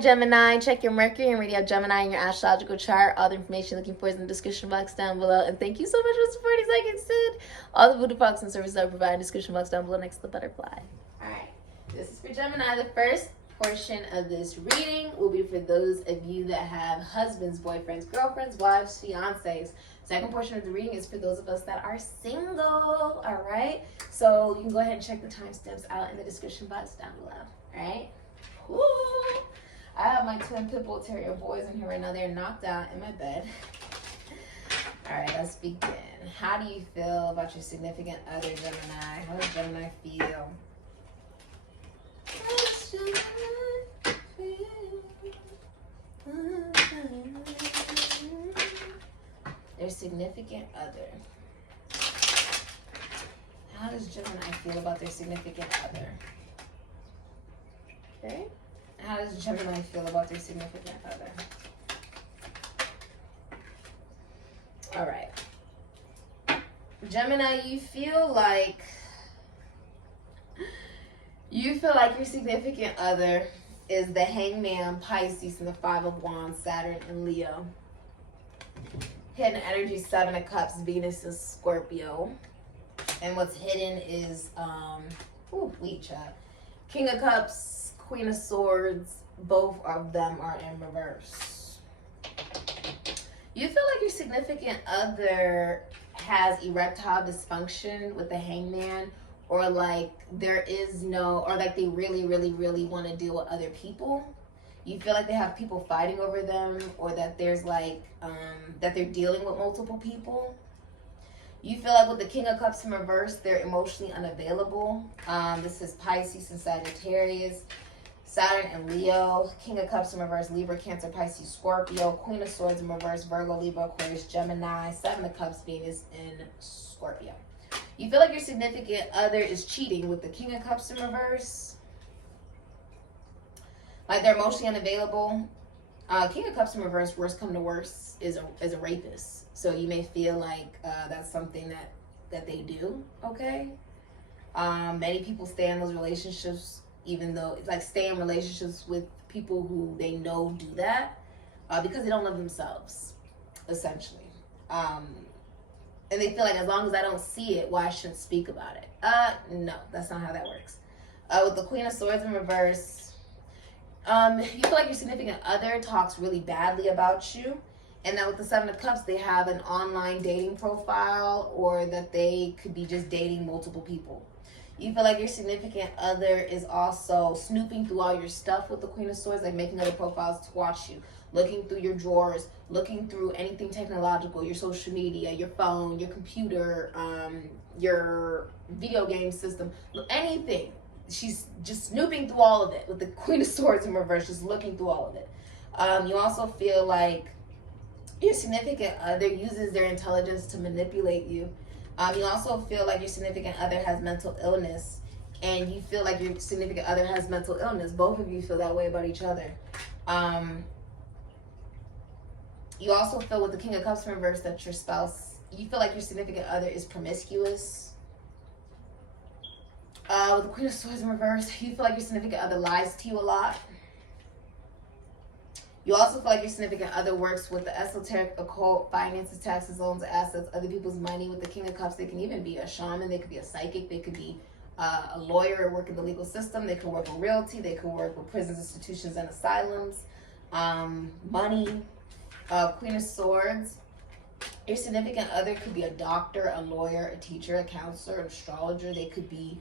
Gemini. Check your Mercury and Radio Gemini in your astrological chart. All the information you're looking for is in the description box down below. And thank you so much for supporting Sikiksyd. All the voodoo products and services are provided in the description box down below next to the butterfly. Alright, this is for Gemini. The first portion of this reading will be for those of you that have husbands, boyfriends, girlfriends, wives, fiancés. Second portion of the reading is for those of us that are single. Alright, so you can go ahead and check the timestamps out in the description box down below. Alright. Ooh. I have my twin pit bull terrier boys in here right now. They're knocked out in my bed. All right, let's begin. How do you feel about your significant other, Gemini? How does Gemini feel? How does Gemini feel? Their significant other. How does Gemini feel about their significant other? Okay. How does Gemini feel about their significant other? All right. Gemini, you feel like your significant other is the Hangman, Pisces, and the Five of Wands, Saturn, and Leo. Hidden energy, Seven of Cups, Venus, and Scorpio. And what's hidden is, King of Cups, Queen of Swords, both of them are in reverse. You feel like your significant other has erectile dysfunction with the Hangman, or like there is no, or like they really, really, really want to deal with other people. You feel like they have people fighting over them, or that there's like, that they're dealing with multiple people. You feel like with the King of Cups in reverse, they're emotionally unavailable. This is Pisces and Sagittarius. Saturn and Leo. King of Cups in reverse, Libra, Cancer, Pisces, Scorpio. Queen of Swords in reverse, Virgo, Libra, Aquarius, Gemini. Seven of Cups, Venus, and Scorpio. You feel like your significant other is cheating with the King of Cups in reverse. Like they're emotionally unavailable. King of Cups in reverse, worst come to worst, is a rapist. So you may feel like that's something that they do, okay? Many people stay in those relationships even though it's like stay in relationships with people who they know do that because they don't love themselves, essentially. And they feel like as long as I don't see it, well, I shouldn't speak about it. No, that's not how that works. With the Queen of Swords in reverse, you feel like your significant other talks really badly about you. And now with the Seven of Cups, they have an online dating profile, or that they could be just dating multiple people. You feel like your significant other is also snooping through all your stuff with the Queen of Swords, like making other profiles to watch you, looking through your drawers, looking through anything technological, your social media, your phone, your computer, your video game system, anything. She's just snooping through all of it with the Queen of Swords in reverse, just looking through all of it. You also feel like your significant other uses their intelligence to manipulate you. You also feel like your significant other has mental illness, and you feel like your significant other has mental illness. Both of you feel that way about each other. You also feel with the King of Cups in reverse that your spouse, you feel like your significant other is promiscuous. With the Queen of Swords in reverse, you feel like your significant other lies to you a lot. You also feel like your significant other works with the esoteric, occult, finances, taxes, loans, assets, other people's money. With the King of Cups, they can even be a shaman, they could be a psychic, they could be a lawyer or work in the legal system, they could work with realty, they could work with prisons, institutions, and asylums. Money. Queen of Swords. Your significant other could be a doctor, a lawyer, a teacher, a counselor, an astrologer. They could be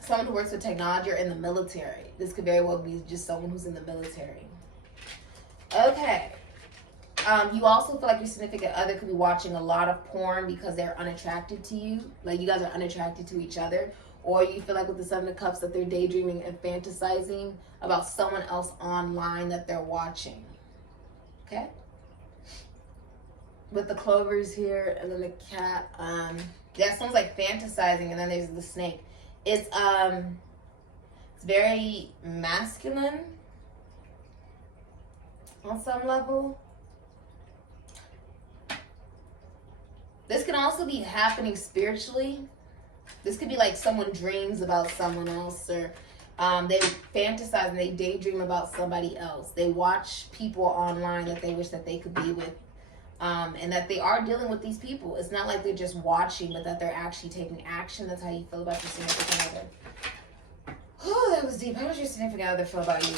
someone who works with technology or in the military. This could very well be just someone who's in the military. Okay. You also feel like your significant other could be watching a lot of porn because they're unattracted to you. Like you guys are unattracted to each other. Or you feel like with the Seven of Cups that they're daydreaming and fantasizing about someone else online that they're watching. Okay? With the clovers here and then the cat. Yeah, sounds like fantasizing, and then there's the snake. It's very masculine on some level. This can also be happening spiritually. This could be like someone dreams about someone else, or They fantasize and they daydream about somebody else. They watch people online that they wish that they could be with. And that they are dealing with these people. It's not like they're just watching, but that they're actually taking action. That's how you feel about your significant other. Oh, that was deep. How does your significant other feel about you?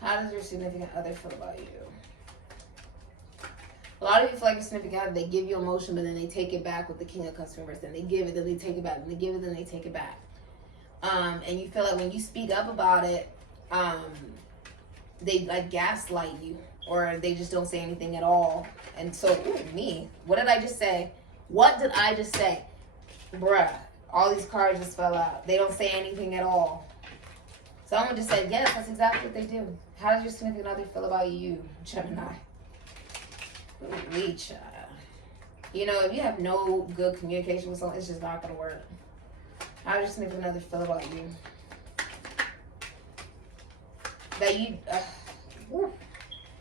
How does your significant other feel about you? A lot of you feel like your significant other, they give you emotion, but then they take it back with the King of Cups reverse. Then they give it, then they take it back. Then they give it, then they take it back. And you feel like when you speak up about it, they like gaslight you, or they just don't say anything at all. And so, me, what did I just say? What did I just say? Bruh, all these cards just fell out. They don't say anything at all. Someone just said, yes, that's exactly what they do. How does your significant other feel about you, Gemini? Reach. You know, if you have no good communication with someone, it's just not going to work. How does your significant other feel about you? That you,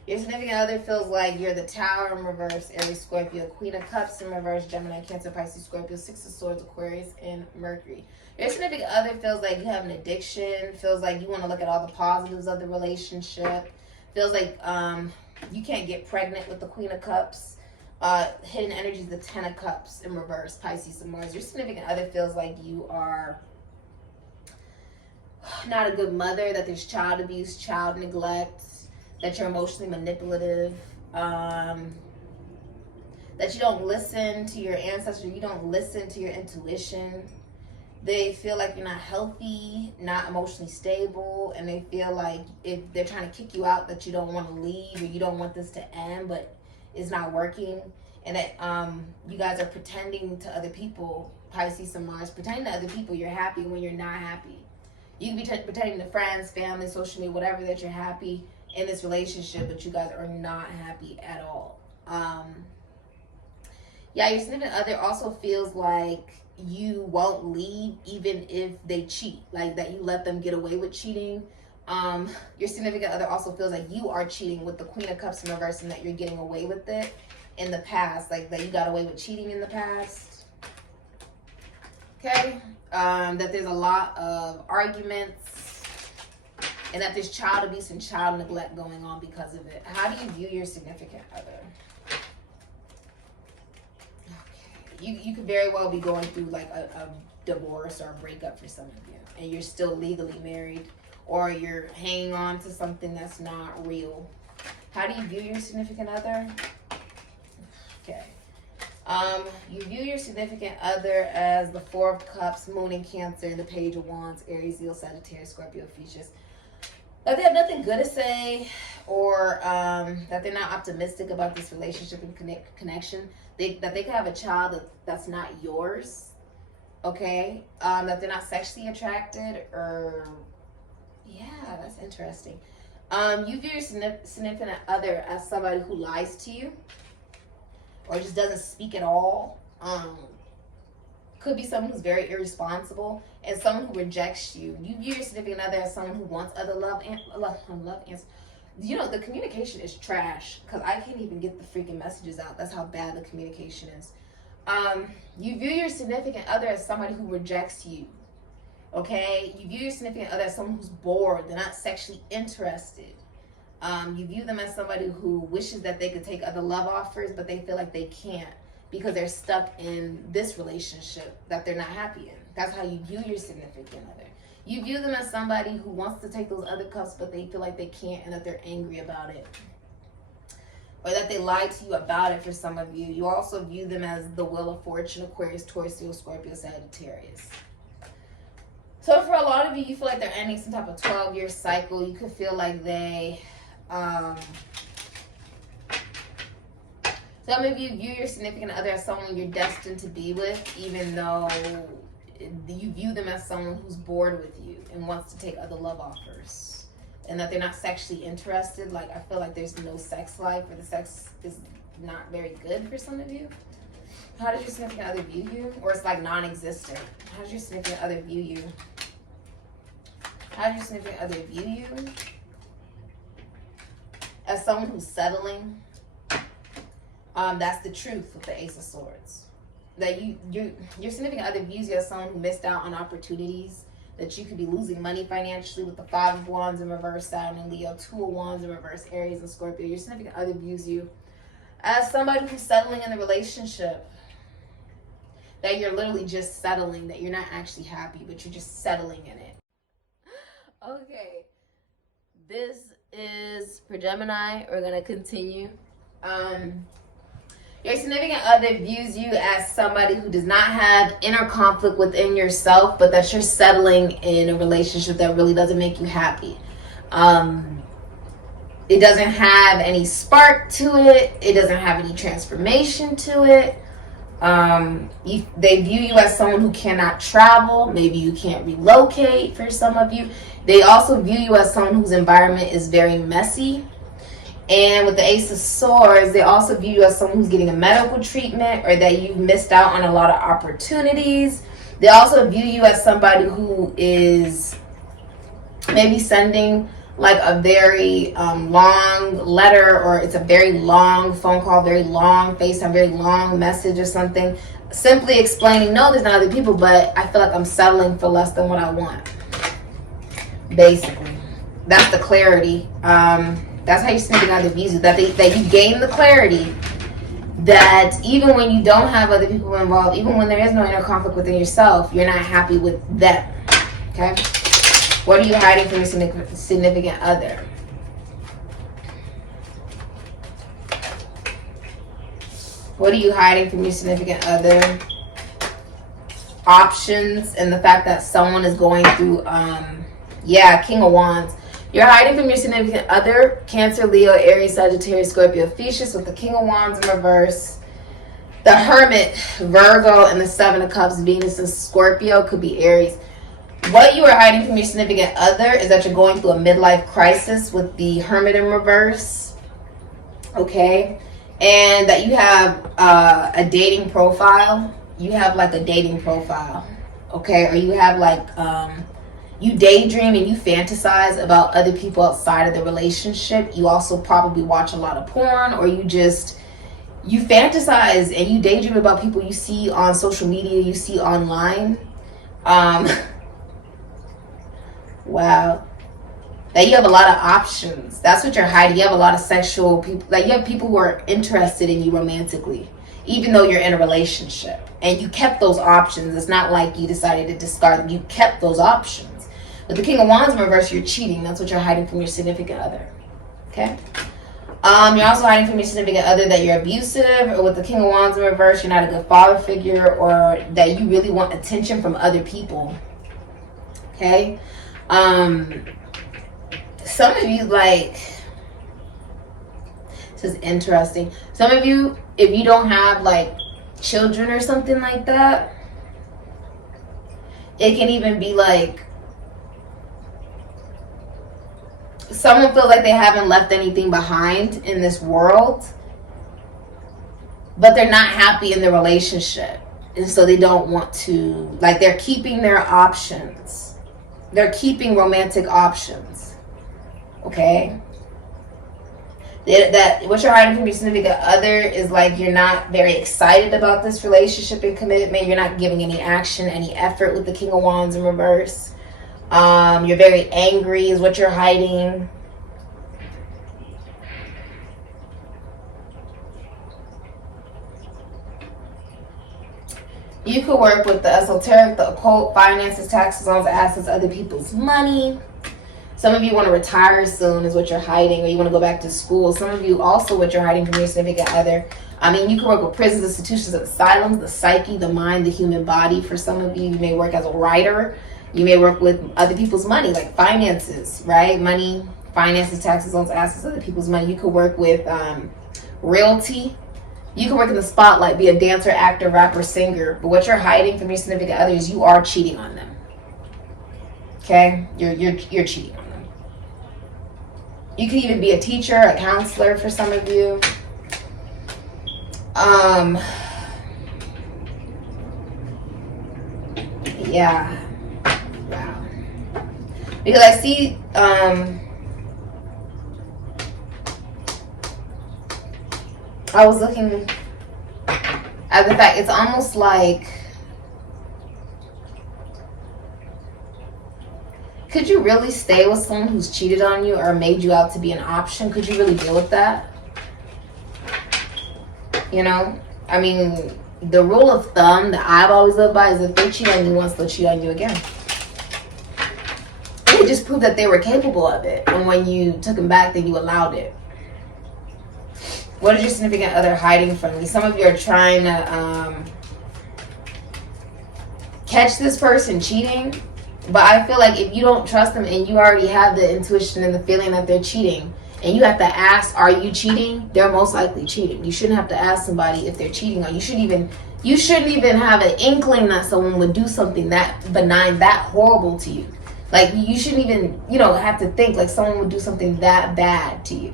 your significant other feels like you're the Tower in reverse, Aries, Scorpio, Queen of Cups in reverse, Gemini, Cancer, Pisces, Scorpio, Six of Swords, Aquarius, and Mercury. Your significant other feels like you have an addiction, feels like you want to look at all the positives of the relationship, feels like you can't get pregnant with the Queen of Cups. Hidden energy is the Ten of Cups in reverse, Pisces and Mars. Your significant other feels like you are not a good mother, that there's child abuse, child neglect, that you're emotionally manipulative, that you don't listen to your ancestors, you don't listen to your intuition. They feel like you're not healthy, not emotionally stable, and they feel like if they're trying to kick you out, that you don't want to leave or you don't want this to end, but it's not working. And that you guys are pretending to other people, Pisces and Mars, pretending to other people you're happy when you're not happy. You can be pretending to friends, family, social media, whatever, that you're happy in this relationship, but you guys are not happy at all. Yeah, your significant other also feels like you won't leave even if they cheat, like that you let them get away with cheating. Your significant other also feels like you are cheating with the Queen of Cups in reverse and that you're getting away with it in the past, like that you got away with cheating in the past. Okay, that there's a lot of arguments and that there's child abuse and child neglect going on because of it. How do you view your significant other? You could very well be going through like a divorce or a breakup for some of you, and you're still legally married, or you're hanging on to something that's not real. How do you view your significant other? Okay. You view your significant other as the Four of Cups, Moon in Cancer, the Page of Wands, Aries, Leo, Sagittarius, Scorpio, Fuchsius. That they have nothing good to say, or that they're not optimistic about this relationship and connection. That they could have a child that's not yours, okay? That they're not sexually attracted, or yeah, that's interesting. You view your significant other as somebody who lies to you, or just doesn't speak at all. Could be someone who's very irresponsible, and someone who rejects you. You view your significant other as someone who wants other love answers. You know, the communication is trash, because I can't even get the freaking messages out. That's how bad the communication is. You view your significant other as somebody who rejects you, okay? You view your significant other as someone who's bored. They're not sexually interested. You view them as somebody who wishes that they could take other love offers, but they feel like they can't because they're stuck in this relationship that they're not happy in. That's how you view your significant other. You view them as somebody who wants to take those other cups, but they feel like they can't, and that they're angry about it, or that they lied to you about it for some of you. You also view them as the Wheel of Fortune, Aquarius, Taurus, Leo, Scorpio, Sagittarius. So for a lot of you, you feel like they're ending some type of 12-year cycle. You could feel like they... some of you view your significant other as someone you're destined to be with, even though you view them as someone who's bored with you and wants to take other love offers, and that they're not sexually interested. Like, I feel like there's no sex life, or the sex is not very good for some of you. How does your significant other view you? Or it's like non-existent. How does your significant other view you? How does your significant other view you? As someone who's settling. That's the truth with the Ace of Swords. that your significant other views you as someone who missed out on opportunities, that you could be losing money financially with the 5 of Wands in reverse, Saturn and Leo, 2 of Wands in reverse, Aries and Scorpio. Your significant other views you as somebody who's settling in the relationship, that you're literally just settling, that you're not actually happy, but you're just settling in it. Okay, this is for Gemini. We're gonna continue. Your significant other views you as somebody who does not have inner conflict within yourself, but that you're settling in a relationship that really doesn't make you happy. It doesn't have any spark to it. It doesn't have any transformation to it. They view you as someone who cannot travel. Maybe you can't relocate for some of you. They also view you as someone whose environment is very messy. And with the Ace of Swords, they also view you as someone who's getting a medical treatment, or that you've missed out on a lot of opportunities. They also view you as somebody who is maybe sending like a very long letter, or it's a very long phone call, very long FaceTime, very long message or something, simply explaining, no, there's not other people, but I feel like I'm settling for less than what I want. Basically, that's the clarity. That's how you're significant other views you, that you gain the clarity that even when you don't have other people involved, even when there is no inner conflict within yourself, you're not happy with them. Okay? What are you hiding from your significant other? What are you hiding from your significant other? Options, and the fact that someone is going through, King of Wands. You're hiding from your significant other, Cancer, Leo, Aries, Sagittarius, Scorpio, Thesis, with the King of Wands in reverse. The Hermit, Virgo, and the 7 of Cups, Venus and Scorpio, could be Aries. What you are hiding from your significant other is that you're going through a midlife crisis with the Hermit in reverse. Okay? And that you have a dating profile. You have like a dating profile. Okay? Or you have like... you daydream and you fantasize about other people outside of the relationship. You also probably watch a lot of porn, or you fantasize and you daydream about people you see on social media, you see online. Wow. That you have a lot of options. That's what you're hiding. You have a lot of sexual people. Like you have people who are interested in you romantically, even though you're in a relationship. And you kept those options. It's not like you decided to discard them. You kept those options. With the King of Wands in reverse, you're cheating. That's what you're hiding from your significant other. Okay? You're also hiding from your significant other that you're abusive, or with the King of Wands in reverse, you're not a good father figure, or that you really want attention from other people. Okay? Some of you, like, this is interesting. Some of you, if you don't have, like, children or something like that, it can even be, like, someone feels like they haven't left anything behind in this world, but they're not happy in the relationship. And so they don't want to, like, they're keeping their options. They're keeping romantic options. Okay? That what you're hiding from your significant other is like you're not very excited about this relationship and commitment. You're not giving any action, any effort with the King of Wands in reverse. You're very angry is what you're hiding. You could work with the esoteric, the occult, finances, taxes, loans, assets, other people's money. Some of you want to retire soon is what you're hiding, or you want to go back to school. Some of you also what you're hiding from your significant other. I mean, you can work with prisons, institutions, asylums, the psyche, the mind, the human body. For some of you, you may work as a writer. You may work with other people's money, like finances, right? Money, finances, taxes, loans, assets, other people's money. You could work with realty. You can work in the spotlight, be a dancer, actor, rapper, singer. But what you're hiding from your significant other is you are cheating on them. Okay? You're cheating on them. You could even be a teacher, a counselor for some of you. Yeah. Wow. Because I see I was looking As a fact, it's almost like, could you really stay with someone who's cheated on you or made you out to be an option? Could you really deal with that? You know, I mean, the rule of thumb that I've always lived by is if they cheat on you once, they'll cheat on you again. It just proved that they were capable of it. And when you took them back, then you allowed it. What is your significant other hiding from you? Some of you are trying to catch this person cheating. But I feel like if you don't trust them and you already have the intuition and the feeling that they're cheating, and you have to ask, are you cheating? They're most likely cheating. You shouldn't have to ask somebody if they're cheating, or you shouldn't even have an inkling that someone would do something that benign, that horrible to you. Like, you shouldn't even, you know, have to think like someone would do something that bad to you.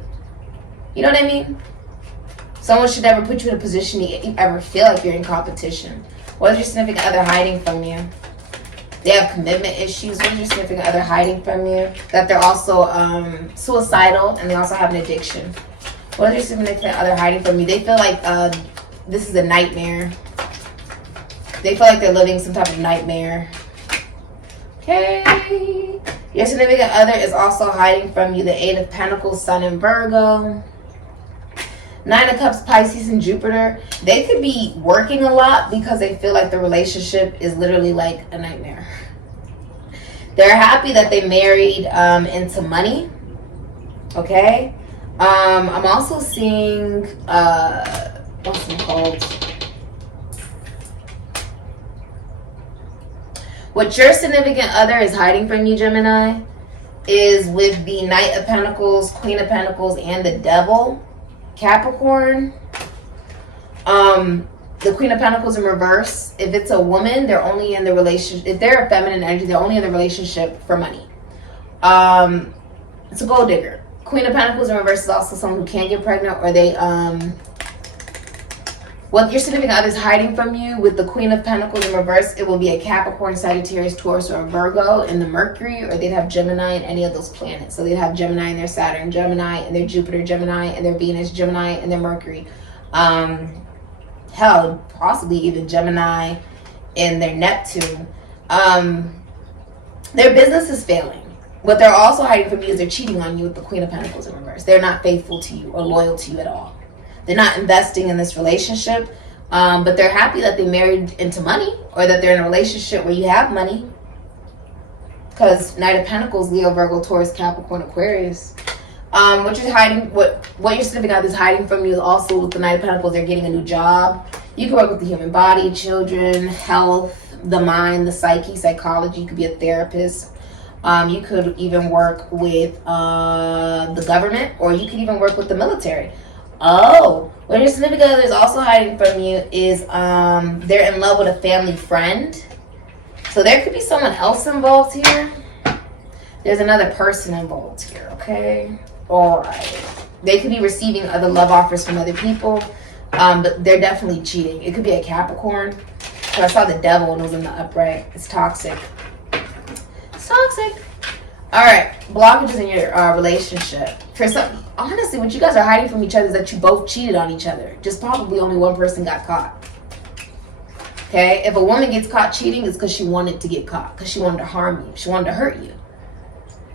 You know what I mean? Someone should never put you in a position to ever feel like you're in competition. What is your significant other hiding from you? They have commitment issues. What is your significant other hiding from you? That they're also suicidal, and they also have an addiction. What is your significant other hiding from you? They feel like this is a nightmare. They feel like they're living some type of nightmare. Okay. Your significant other is also hiding from you. The Eight of Pentacles, Sun and Virgo. Nine of Cups, Pisces and Jupiter. They could be working a lot because they feel like the relationship is literally like a nightmare. They're happy that they married into money. Okay. I'm also seeing what's it called? What your significant other is hiding from you, Gemini, is with the Knight of Pentacles, Queen of Pentacles, and the Devil. Capricorn, the Queen of Pentacles in reverse. If it's a woman, they're only in the relationship. If they're a feminine energy, they're only in the relationship for money. It's a gold digger. Queen of Pentacles in reverse is also someone who can get pregnant, or they what your significant other is hiding from you with the Queen of Pentacles in reverse, it will be a Capricorn, Sagittarius, Taurus, or a Virgo in the Mercury, or they'd have Gemini in any of those planets. So they'd have Gemini in their Saturn, Gemini in their Jupiter, Gemini in their Venus, Gemini in their Mercury. Hell, possibly even Gemini in their Neptune. Their business is failing. What they're also hiding from you is they're cheating on you with the Queen of Pentacles in reverse. They're not faithful to you or loyal to you at all. They're not investing in this relationship, but they're happy that they married into money, or that they're in a relationship where you have money. Because Knight of Pentacles, Leo, Virgo, Taurus, Capricorn, Aquarius. What you're hiding, what your significant other is hiding from you is also with the Knight of Pentacles, they're getting a new job. You can work with the human body, children, health, the mind, the psyche, psychology. You could be a therapist. You could even work with the government, or you could even work with the military. Oh, what your significant other is also hiding from you is they're in love with a family friend. So there could be someone else involved here. There's another person involved here, okay? All right. They could be receiving other love offers from other people, but they're definitely cheating. It could be a Capricorn. So I saw the Devil and it was in the upright. It's toxic. It's toxic. All right, blockages in your relationship. For some, honestly, what you guys are hiding from each other is that you both cheated on each other. Just probably only one person got caught. Okay, if a woman gets caught cheating, it's because she wanted to get caught, because she wanted to harm you. She wanted to hurt you.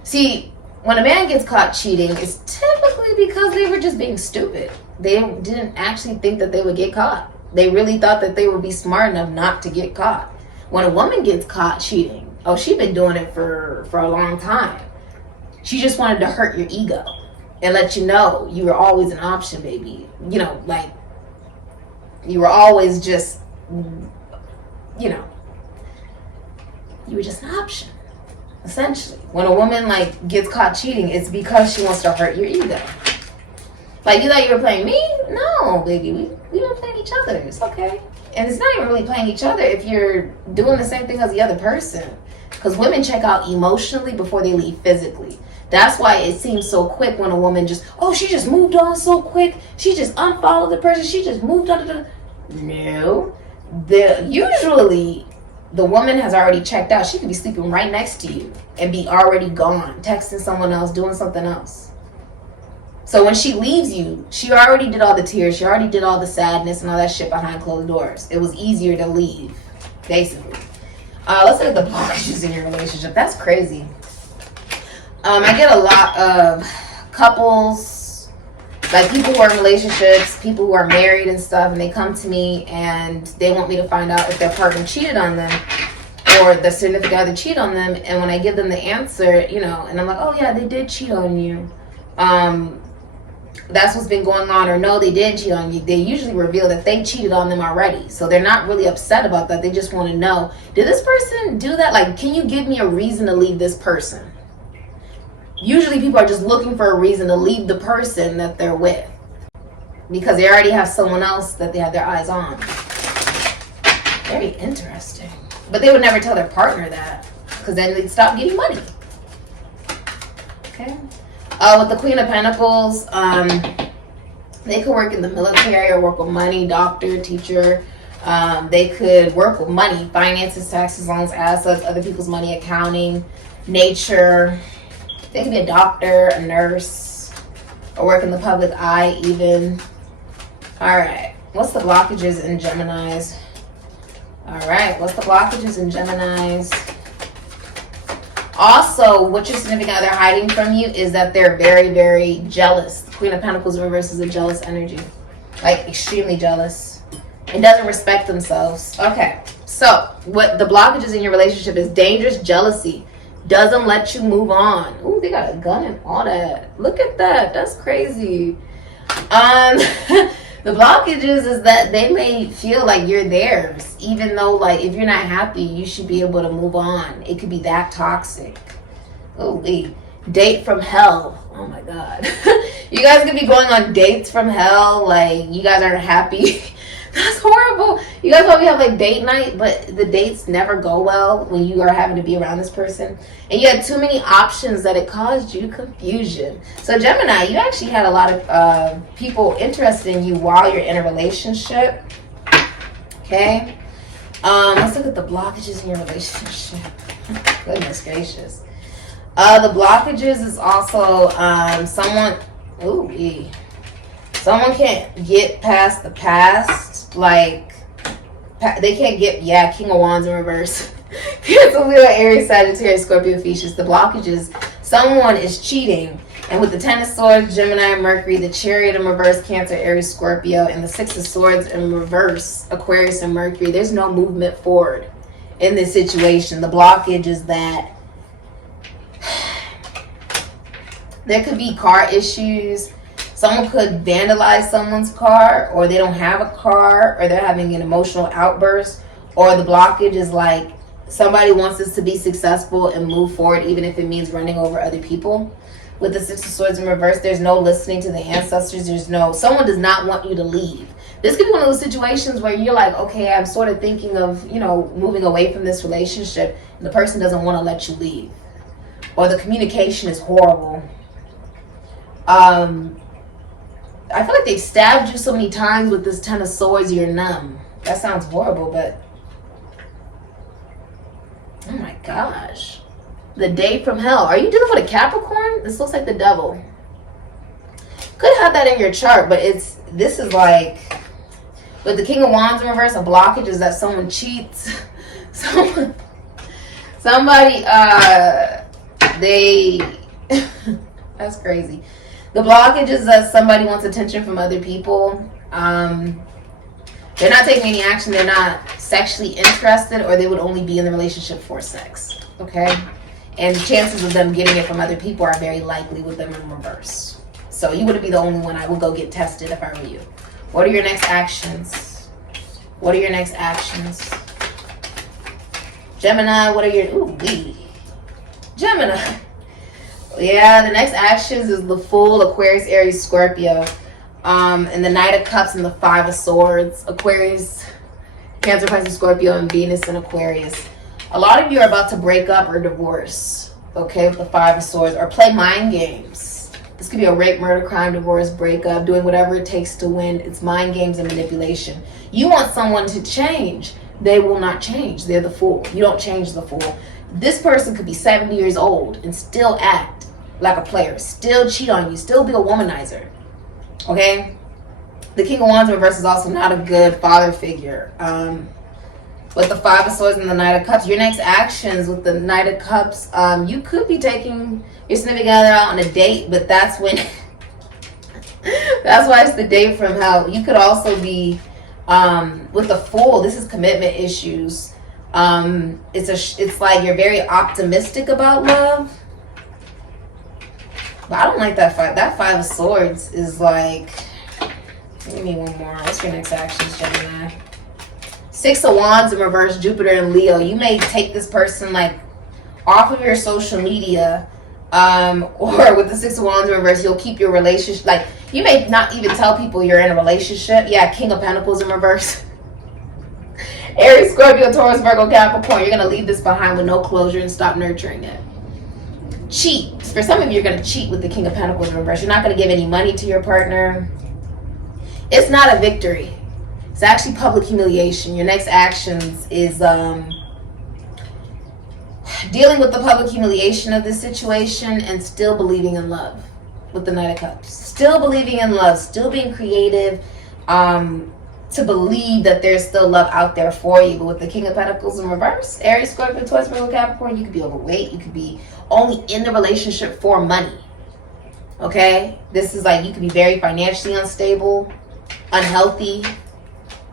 See, when a man gets caught cheating, it's typically because they were just being stupid. They didn't actually think that they would get caught. They really thought that they would be smart enough not to get caught. When a woman gets caught cheating, oh, she's been doing it for a long time. She just wanted to hurt your ego and let you know you were always an option, baby. You know, like, you were always just, you know, you were just an option, essentially. When a woman, like, gets caught cheating, it's because she wants to hurt your ego. Like, you thought you were playing me? No, baby, we were playing each other. It's okay. And it's not even really playing each other if you're doing the same thing as the other person. Because women check out emotionally before they leave physically. That's why it seems so quick when a woman just, oh, she just moved on so quick. She just unfollowed the person. She just moved on. No. Usually, the woman has already checked out. She could be sleeping right next to you and be already gone, texting someone else, doing something else. So when she leaves you, she already did all the tears. She already did all the sadness and all that shit behind closed doors. It was easier to leave, basically. Let's look at the blockages in your relationship. That's crazy. I get a lot of couples, like people who are in relationships, people who are married and stuff, and they come to me and they want me to find out if their partner cheated on them or the significant other cheated on them. And when I give them the answer, you know, and I'm like, oh yeah, they did cheat on you. That's what's been going on, or no, they did cheat on you. They usually reveal that they cheated on them already. So they're not really upset about that. They just want to know, did this person do that? Like, can you give me a reason to leave this person? Usually people are just looking for a reason to leave the person that they're with because they already have someone else that they have their eyes on. Very interesting. But they would never tell their partner that because then they'd stop getting money. Okay. With the Queen of Pentacles, they could work in the military or work with money, doctor, teacher. They could work with money, finances, taxes, loans, assets, other people's money, accounting, nature. They could be a doctor, a nurse, or work in the public eye even. All right. What's the blockages in Geminis? All right. What's the blockages in Geminis? Also, what your significant other hiding from you is that they're very, very jealous. The Queen of Pentacles in reverse is a jealous energy. Like, extremely jealous. And doesn't respect themselves. Okay. So, what the blockages in your relationship is dangerous jealousy. Doesn't let you move on. Ooh, they got a gun and all that. Look at that. That's crazy. The blockages is that they may feel like you're theirs, even though, like, if you're not happy, you should be able to move on. It could be that toxic. Oh, date from hell. Oh my God. You guys could be going on dates from hell. Like, you guys aren't happy. That's horrible. You guys probably have like date night, but the dates never go well when you are having to be around this person. And you had too many options that it caused you confusion. So Gemini, you actually had a lot of people interested in you while you're in a relationship. Okay. Let's look at the blockages in your relationship. Goodness gracious. The blockages is also someone can't get past the past. Like, they can't get, King of Wands in reverse. Cancer, Leo, Aries, Sagittarius, Scorpio, Pisces. The blockages, someone is cheating. And with the Ten of Swords, Gemini, Mercury, the Chariot in reverse, Cancer, Aries, Scorpio, and the Six of Swords in reverse, Aquarius and Mercury, there's no movement forward in this situation. The blockage is that there could be car issues. Someone could vandalize someone's car, or they don't have a car, or they're having an emotional outburst, or the blockage is like somebody wants us to be successful and move forward, even if it means running over other people. With the Six of Swords in reverse, there's no listening to the ancestors. Someone does not want you to leave. This could be one of those situations where you're like, okay, I'm sort of thinking of, moving away from this relationship, and the person doesn't want to let you leave. Or the communication is horrible. I feel like they've stabbed you so many times with this Ten of Swords, you're numb. That sounds horrible, but oh my gosh. The date from hell. Are you dealing with a Capricorn? This looks like the devil. Could have that in your chart, but this is like, with the King of Wands in reverse, a blockage is that someone cheats. Somebody, that's crazy. The blockage is that somebody wants attention from other people. They're not taking any action. They're not sexually interested, or they would only be in the relationship for sex. Okay? And the chances of them getting it from other people are very likely with them in reverse. So you wouldn't be the only one. I would go get tested if I were you. What are your next actions? What are your next actions? Gemini, what are your... Gemini. Yeah, the next actions is the Fool, Aquarius, Aries, Scorpio. And the Knight of Cups and the Five of Swords. Aquarius, Cancer, Pisces, Scorpio, and Venus in Aquarius. A lot of you are about to break up or divorce. Okay, with the Five of Swords. Or play mind games. This could be a rape, murder, crime, divorce, breakup, doing whatever it takes to win. It's mind games and manipulation. You want someone to change. They will not change. They're the Fool. You don't change the Fool. This person could be 70 years old and still act like a player, still cheat on you, still be a womanizer. Okay? The King of Wands in reverse is also not a good father figure. With the Five of Swords and the Knight of Cups, your next actions with the Knight of Cups, you could be taking your significant other out on a date, but that's when that's why it's the date from hell. You could also be with the Fool. This is commitment issues. It's like you're very optimistic about love, but I don't like that five. That Five of Swords is like, give me one more. What's your next actions, Gemini? Six of Wands in reverse, Jupiter and Leo. You may take this person like off of your social media, or with the Six of Wands in reverse, you'll keep your relationship. Like, you may not even tell people you're in a relationship. Yeah, King of Pentacles in reverse. Aries, Scorpio, Taurus, Virgo, Capricorn. You're gonna leave this behind with no closure and stop nurturing it. Cheat. For some of you, you're gonna cheat with the King of Pentacles in reverse. You're not gonna give any money to your partner. It's not a victory. It's actually public humiliation. Your next actions is dealing with the public humiliation of this situation and still believing in love with the Knight of Cups. Still believing in love, still being creative, to believe that there's still love out there for you. But with the King of Pentacles in reverse, Aries, Scorpio, Taurus, Virgo, Capricorn, you could be overweight. You could be only in the relationship for money. Okay? This is like, you could be very financially unstable, unhealthy,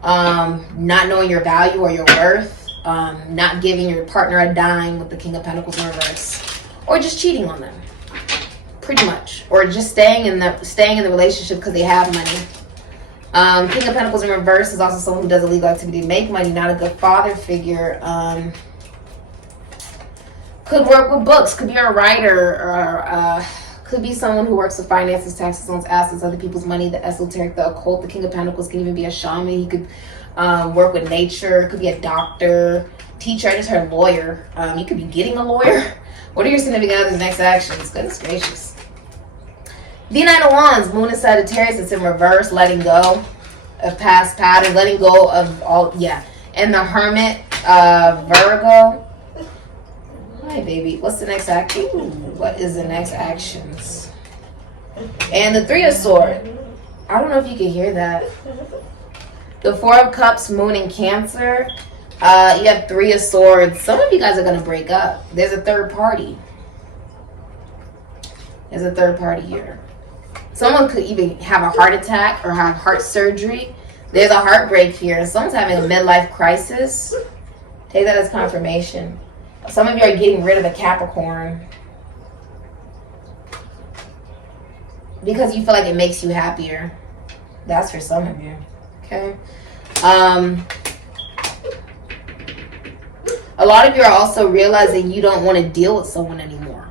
not knowing your value or your worth, not giving your partner a dime with the King of Pentacles in reverse, or just cheating on them, pretty much, or just staying in the relationship because they have money. King of Pentacles in reverse is also someone who does illegal activity to make money, not a good father figure. Could work with books, could be a writer, or could be someone who works with finances, taxes, loans, assets, other people's money, the esoteric, the occult. The King of Pentacles can even be a shaman. He could work with nature. Could be a doctor, teacher. I just heard lawyer. You could be getting a lawyer. What are your significant other's next actions? Goodness gracious. The Nine of Wands, Moon and Sagittarius. It's in reverse, letting go of past patterns, letting go of all, yeah. And the Hermit, Virgo. Hi, baby. What's the next action? What is the next actions? And the Three of Swords. I don't know if you can hear that. The Four of Cups, Moon in Cancer. You have Three of Swords. Some of you guys are going to break up. There's a third party. There's a third party here. Someone could even have a heart attack or have heart surgery. There's a heartbreak here. Someone's having a midlife crisis. Take that as confirmation. Some of you are getting rid of a Capricorn because you feel like it makes you happier. That's for some of you. Okay. A lot of you are also realizing you don't want to deal with someone anymore.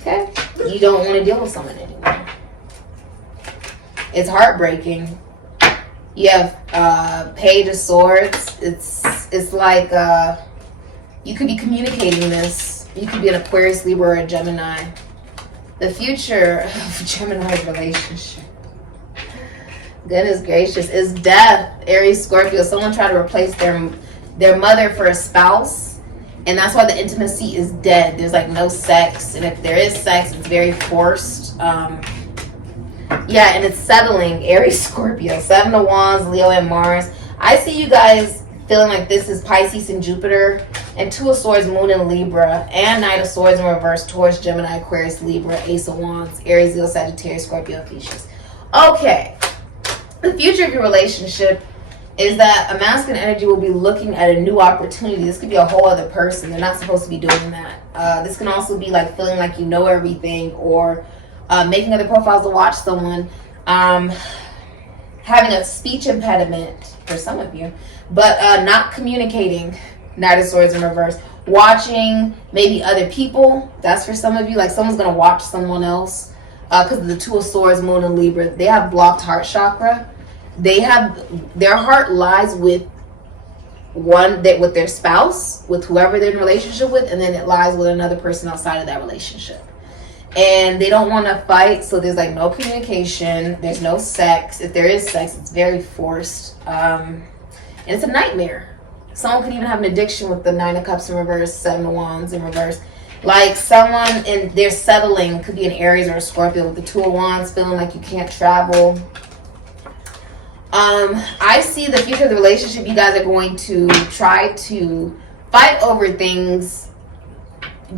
Okay. You don't want to deal with someone anymore. It's heartbreaking. You have Page of Swords. It's like you could be communicating this. You could be an Aquarius, Libra, or a Gemini. The future of Gemini's relationship, goodness gracious, is death. Aries, Scorpio. Someone tried to replace their mother for a spouse, and that's why the intimacy is dead. There's like no sex, and if there is sex, it's very forced. Yeah, and it's settling. Aries, Scorpio. Seven of Wands, Leo, and Mars. I see you guys feeling like this is Pisces and Jupiter, and Two of Swords, Moon and Libra, and Knight of Swords in reverse, Taurus, Gemini, Aquarius, Libra, Ace of Wands, Aries, Leo, Sagittarius, Scorpio, Pisces. Okay, the future of your relationship is that a masculine energy will be looking at a new opportunity. This could be a whole other person. They're not supposed to be doing that. This can also be like feeling like you know everything, or making other profiles to watch someone, having a speech impediment for some of you, but not communicating. Knight of Swords in reverse. Watching maybe other people. That's for some of you. Like someone's going to watch someone else. Because of the Two of Swords, Moon and Libra. They have blocked heart chakra. They have, their heart lies with with their spouse, with whoever they're in a relationship with, and then it lies with another person outside of that relationship. And they don't want to fight, so there's like no communication. There's no sex. If there is sex, it's very forced. And it's a nightmare. Someone could even have an addiction with the Nine of Cups in reverse, Seven of Wands in reverse. Like someone they're settling, could be an Aries or a Scorpio with the Two of Wands, feeling like you can't travel. I see the future of the relationship. You guys are going to try to fight over things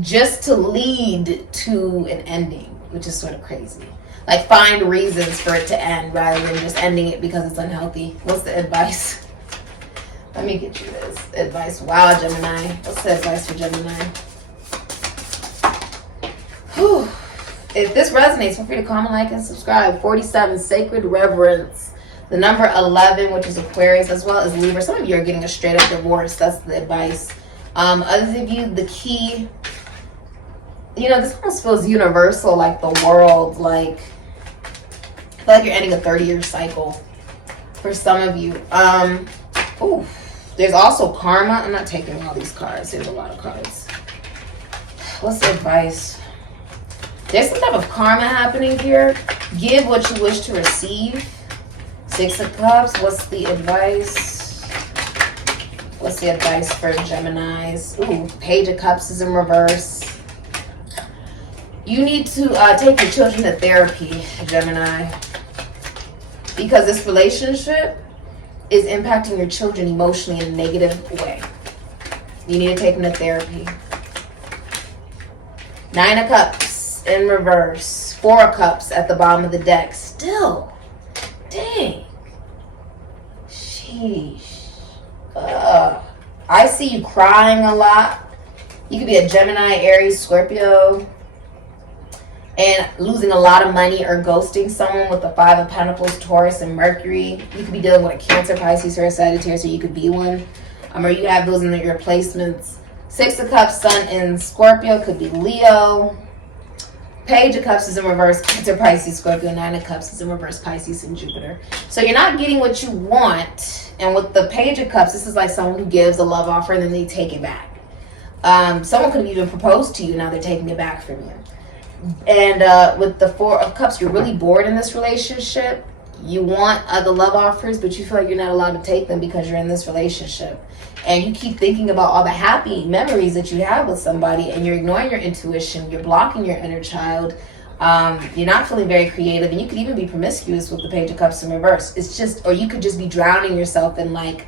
just to lead to an ending, which is sort of crazy. Like find reasons for it to end rather than just ending it because it's unhealthy. What's the advice? Let me get you this advice. Wow, Gemini. What's the advice for Gemini? Whew. If this resonates, feel free to comment, like, and subscribe. 47, Sacred Reverence. The number 11, which is Aquarius, as well as Libra. Some of you are getting a straight up divorce. That's the advice. Others of you, the key. You know, this almost feels universal, like the world. Like, I feel like you're ending a 30-year cycle for some of you. Ooh, there's also karma. I'm not taking all these cards. There's a lot of cards. What's the advice? There's some type of karma happening here. Give what you wish to receive. 6 of Cups. What's the advice? What's the advice for Geminis? Ooh, Page of Cups is in reverse. You need to take your children to therapy, Gemini. Because this relationship is impacting your children emotionally in a negative way. You need to take them to therapy. 9 of Cups in reverse. 4 of Cups at the bottom of the deck. Still. Dang. Sheesh. I see you crying a lot. You could be a Gemini, Aries, Scorpio, and losing a lot of money or ghosting someone with the 5 of Pentacles, Taurus, and Mercury. You could be dealing with a Cancer, Pisces, or a Sagittarius, so you could be one. Or you have those in your placements. 6 of Cups, Sun in Scorpio, could be Leo. Page of Cups is in reverse, Cancer, Pisces, Scorpio. 9 of Cups is in reverse, Pisces, and Jupiter. So you're not getting what you want. And with the Page of Cups, this is like someone who gives a love offer and then they take it back. Someone could have even proposed to you, now they're taking it back from you. And with the 4 of Cups, you're really bored in this relationship. You want the love offers, but you feel like you're not allowed to take them because you're in this relationship. And you keep thinking about all the happy memories that you have with somebody, and you're ignoring your intuition. You're blocking your inner child. You're not feeling very creative, and you could even be promiscuous with the Page of Cups in reverse. It's just, or you could just be drowning yourself in like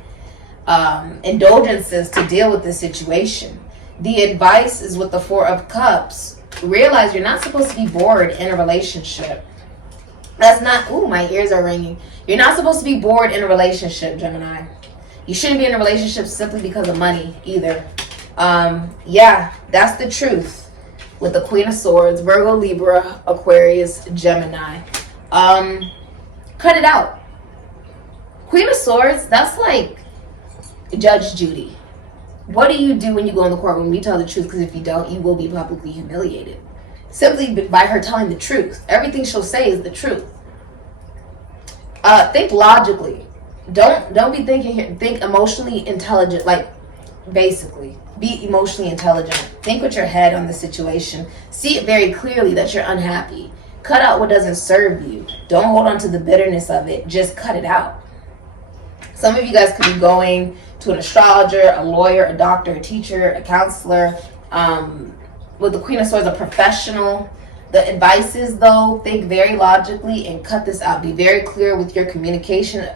indulgences to deal with this situation. The advice is with the 4 of Cups. Realize you're not supposed to be bored in a relationship. That's not, ooh, my ears are ringing. You're not supposed to be bored in a relationship, Gemini. You shouldn't be in a relationship simply because of money either. Yeah, that's the truth. With the Queen of Swords, Virgo, Libra, Aquarius, Gemini. Cut it out. Queen of Swords, that's like Judge Judy. What do you do when you go in the courtroom? You tell the truth, because if you don't, you will be publicly humiliated. Simply by her telling the truth. Everything she'll say is the truth. Think logically. Don't be thinking here. Think emotionally intelligent. Like, basically, be emotionally intelligent. Think with your head on the situation. See it very clearly that you're unhappy. Cut out what doesn't serve you. Don't hold on to the bitterness of it. Just cut it out. Some of you guys could be going to an astrologer, a lawyer, a doctor, a teacher, a counselor. With the Queen of Swords, a professional. The advice is, though, think very logically and cut this out. Be very clear with your communication.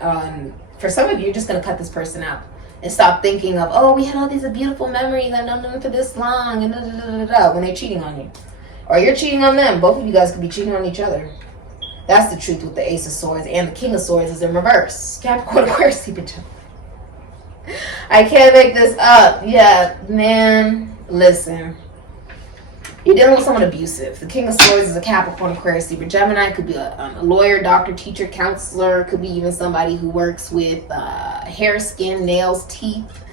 For some of you, you're just going to cut this person out. And stop thinking of, oh, we had all these beautiful memories. I've known them for this long. And when they're cheating on you. Or you're cheating on them. Both of you guys could be cheating on each other. That's the truth with the Ace of Swords. And the King of Swords is in reverse. Capricorn, Aquarius, Libra. I can't make this up. Yeah, man. Listen. You're dealing with someone abusive. The King of Swords is a Capricorn, Aquarius, Libra, Gemini. Could be a lawyer, doctor, teacher, counselor. Could be even somebody who works with hair, skin, nails, teeth.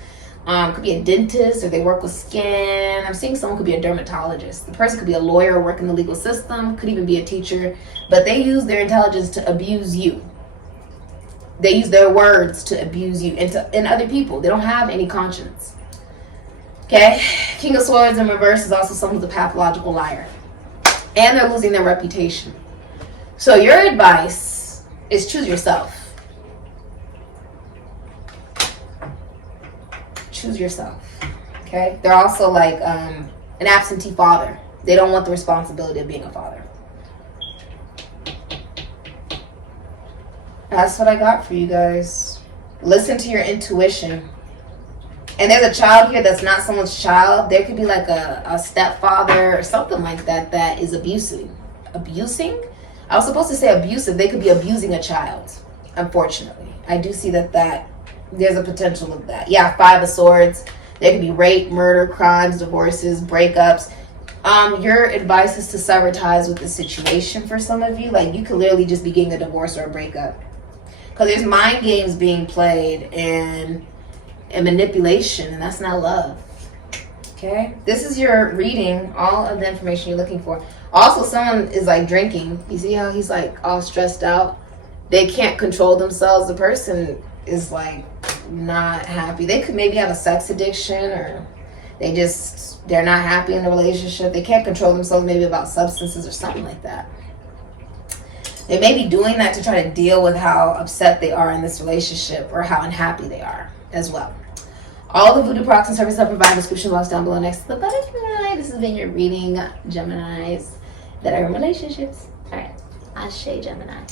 Could be a dentist, or they work with skin. I'm seeing someone could be a dermatologist. The person could be a lawyer or work in the legal system. Could even be a teacher. But they use their intelligence to abuse you. They use their words to abuse you and other people. They don't have any conscience. Okay? King of Swords in reverse is also someone who's a pathological liar. And they're losing their reputation. So your advice is choose yourself. Choose yourself. Okay? They're also like an absentee father. They don't want the responsibility of being a father. That's what I got for you guys. Listen to your intuition. And there's a child here that's not someone's child. There could be like a stepfather or something like that that is abusing. Abusing? I was supposed to say abusive. They could be abusing a child, unfortunately. I do see that there's a potential of that. Yeah, 5 of Swords. There could be rape, murder, crimes, divorces, breakups. Your advice is to sever ties with the situation for some of you. Like, you could literally just be getting a divorce or a breakup. Because there's mind games being played and manipulation, and that's not love. Okay? This is your reading, all of the information you're looking for. Also, someone is like drinking. You see how he's like all stressed out? They can't control themselves. The person is like not happy. They could maybe have a sex addiction, or they're not happy in the relationship. They can't control themselves, maybe about substances or something like that. They may be doing that to try to deal with how upset they are in this relationship or how unhappy they are as well. All the voodoo products and services I provide in the description box down below next to the butterfly. This has been your reading, Geminis that are in relationships. All right, Ashe, Gemini.